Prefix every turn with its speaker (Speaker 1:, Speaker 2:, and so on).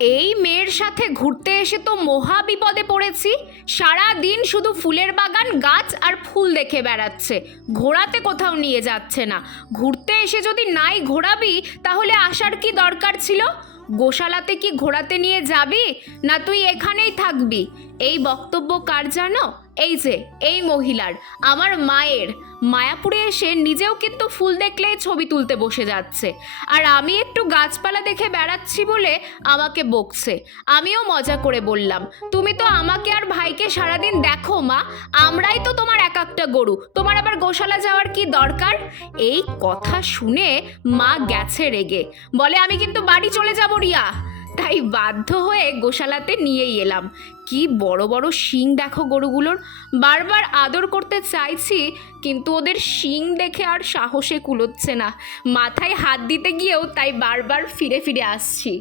Speaker 1: এই মেয়ের সাথে ঘুরতে এসে তো মহা বিপদে পড়েছি। সারা দিন শুধু ফুলের বাগান, গাছ আর ফুল দেখে বেড়াচ্ছে। ঘোরাতে কোথাও নিয়ে যাচ্ছে না। ঘুরতে এসে যদি নাই ঘোরাবি, তাহলে আসার কি দরকার ছিল? গোশালাতে কি ঘোরাতে নিয়ে যাবি, না তুই এখানেই থাকবি? এই বক্তব্য কার জানো? এই যে, এই মহিলার, আমার মায়ের। মায়াপুরে এসে নিজেও কিন্তু ফুল দেখলেই ছবি তুলতে বসে যাচ্ছে। আর আমি একটু গাছপালা দেখে বেড়াচ্ছি বলে আমাকে বকছে। আমিও মজা করে বললাম, তুমি তো আমাকে আর ভাইকে সারাদিন দেখো মা, আমরাই তো তোমার একটা গরু। তোমার আবার গোশালা যাওয়ার কি দরকার? এই কথা শুনে মা গেছে রেগে। বলে, আমি কিন্তু বাড়ি চলে যাব রিয়া। তাই বাধ্য হয়ে গোশালাতে নিয়েই এলাম। কি বড় বড় শিং দেখো গরুগুলোর। বারবার আদর করতে চাইছি, কিন্তু ওদের শিং দেখে আর সাহসে কুলোচ্ছে না। মাথায় হাত দিতে গিয়েও তাই বারবার ফিরে ফিরে আসছি।